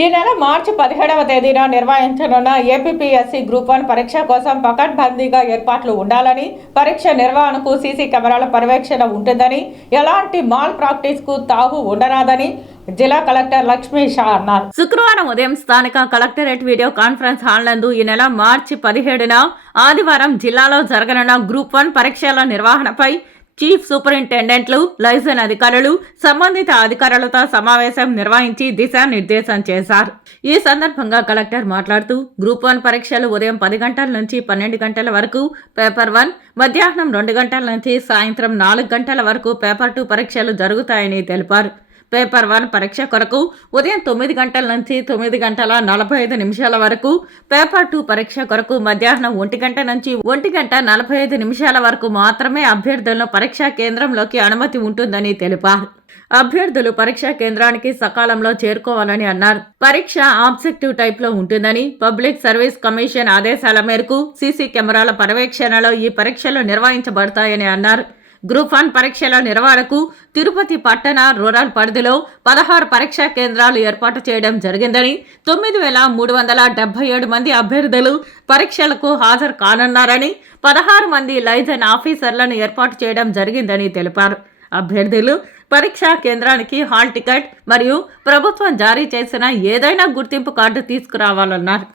ఈ నెల మార్చి 17వ తేదీన నిర్వహించనున్న ఏపీపీఎస్సీ గ్రూప్ 1 పరీక్ష కోసం పకడ్బందీగా ఏర్పాట్లు ఉండాలని, పరీక్ష నిర్వహణకు సీసీ కెమెరాల పర్యవేక్షణ ఉంటుందని, ఎలాంటి మాల్ ప్రాక్టీస్ కు తావు ఉండరాదని జిల్లా కలెక్టర్ లక్ష్మీ షా అన్నారు. శుక్రవారం ఉదయం స్థానిక కలెక్టరేట్ వీడియో కాన్ఫరెన్స్ హాల్ నందు ఈ నెల మార్చి 17న ఆదివారం జిల్లాలో జరగనున్న గ్రూప్ 1 పరీక్షల నిర్వహణపై చీఫ్ సూపరింటెండెంట్లు, లైసెన్స్ అధికారులు, సంబంధిత అధికారులతో సమావేశం నిర్వహించి దిశానిర్దేశం చేశారు. ఈ సందర్భంగా కలెక్టర్ మాట్లాడుతూ గ్రూప్ 1 పరీక్షలు ఉదయం 10 గంటల నుంచి 12 గంటల వరకు పేపర్ 1, మధ్యాహ్నం 2 గంటల నుంచి సాయంత్రం 4 గంటల వరకు పేపర్ 2 పరీక్షలు జరుగుతాయని తెలిపారు. పేపర్ 1 పరీక్ష కొరకు ఉదయం 9 గంటల నుంచి 9 గంటల 45 నిమిషాల వరకు, పేపర్ 2 పరీక్ష కొరకు మధ్యాహ్నం 1 గంట నుంచి 1 గంట 45 నిమిషాల వరకు మాత్రమే అభ్యర్థులను పరీక్షా కేంద్రంలోకి అనుమతి ఉంటుందని తెలిపారు. అభ్యర్థులు పరీక్షా కేంద్రానికి సకాలంలో చేరుకోవాలని అన్నారు. పరీక్ష ఆబ్జెక్టివ్ టైప్ లో ఉంటుందని, పబ్లిక్ సర్వీస్ కమిషన్ ఆదేశాల మేరకు సీసీ కెమెరాల పర్యవేక్షణలో ఈ పరీక్షలు నిర్వహించబడతాయని అన్నారు. గ్రూప్ 1 పరీక్షల నిర్వహణకు తిరుపతి పట్టణ రూరల్ పరిధిలో 16 పరీక్షా కేంద్రాలు ఏర్పాటు చేయడం జరిగిందని, 9,377 మంది అభ్యర్థులు పరీక్షలకు హాజరు కానున్నారని, 16 మంది లైజన్ ఆఫీసర్లను ఏర్పాటు చేయడం జరిగిందని తెలిపారు. అభ్యర్థులు పరీక్షా కేంద్రానికి హాల్ టికెట్ మరియు ప్రభుత్వం జారీ చేసిన ఏదైనా గుర్తింపు కార్డు తీసుకురావాలన్నారు.